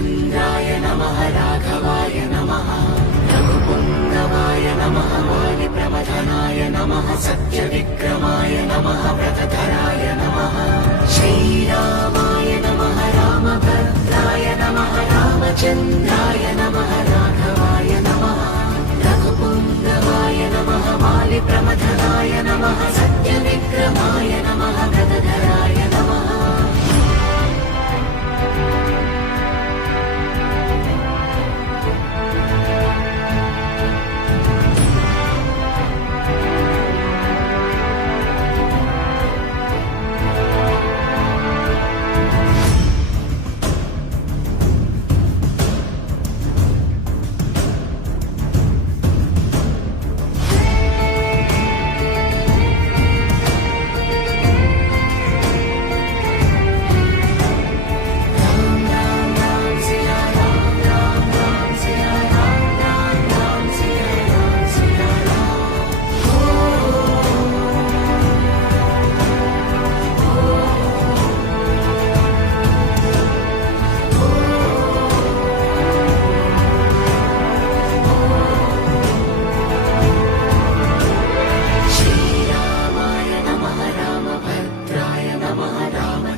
रामचन्द्राय नमः राघवाय नमः रघुपुङ्गवाय नमः वालिप्रमथनाय नमः सत्यविक्रमाय नमः व्रतधराय नमः श्रीरामाय नमः रामभद्राय नमः रामचन्द्राय नमः राघवाय नमः रघुपुङ्गवाय नमः वालिप्रमथनाय नमः सत्यविक्रमाय नमः व्रतधराय नमः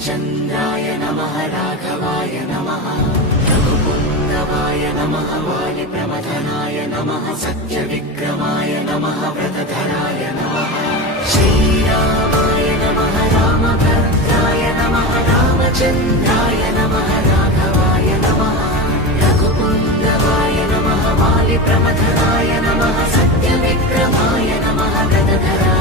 चन्द्राय नमः राघवाय नमः रघुपुङ्गवाय नमः वालिप्रमथनाय नमः सत्यविक्रमाय नमः व्रतधराय नमः श्रीरामाय नमः रामभद्राय नमः रामचन्द्राय नमः राघवाय नमः रघुपुङ्गवाय नमः वालिप्रमथनाय नमः सत्यविक्रमाय नमः व्रतधराय